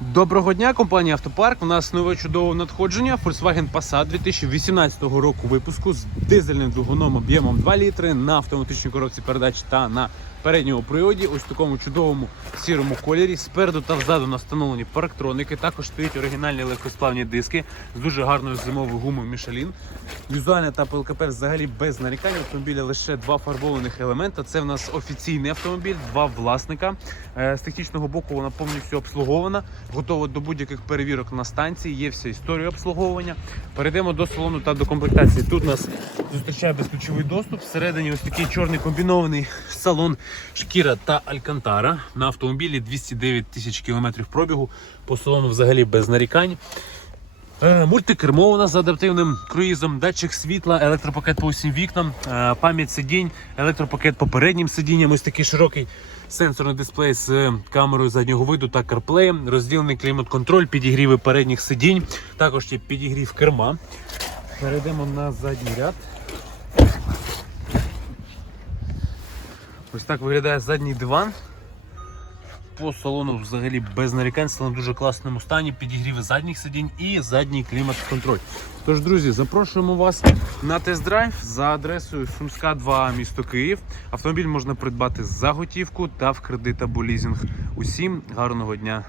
Доброго дня, компанія Автопарк. У нас нове чудове надходження. Volkswagen Passat 2018 року випуску з дизельним двигуном об'ємом 2 літри на автоматичній коробці передач та на передньому приводі. Ось в такому чудовому сірому кольорі. Спереду та взаду настановлені парктроники. Також стоять оригінальні легкосплавні диски з дуже гарною зимовою гумою Michelin. Візуальне та ПЛКП взагалі без нарікань. Автомобіля лише два фарбованих елемента. Це в нас офіційний автомобіль, два власника. Е, З технічного боку вона повністю обслугована, готова до будь-яких перевірок на станції. Є вся історія обслуговування. Перейдемо до салону та до комплектації. Тут нас зустрічає безключовий доступ. Всередині ось такий чорний комбінований салон шкіра та алькантара. На автомобілі 209 тисяч кілометрів пробігу. По салону взагалі без нарікань. Е, Мультикермо у нас з адаптивним круїзом, датчик світла, електропакет по усім вікнам, е, пам'ять сидінь, електропакет по переднім сидінням, ось такий широкий сенсорний дисплей з е, камерою заднього виду та CarPlay, розділений клімат-контроль, підігріви передніх сидінь, також є підігрів керма. Перейдемо на задній ряд. Ось так виглядає задній диван. По салону взагалі без нарікань, салон в дуже класному стані, підігріви задніх сидінь і задній клімат-контроль. Тож, друзі, запрошуємо вас на тест-драйв за адресою Сумська 2, місто Київ. Автомобіль можна придбати за готівку та в кредит або лізинг. Усім гарного дня!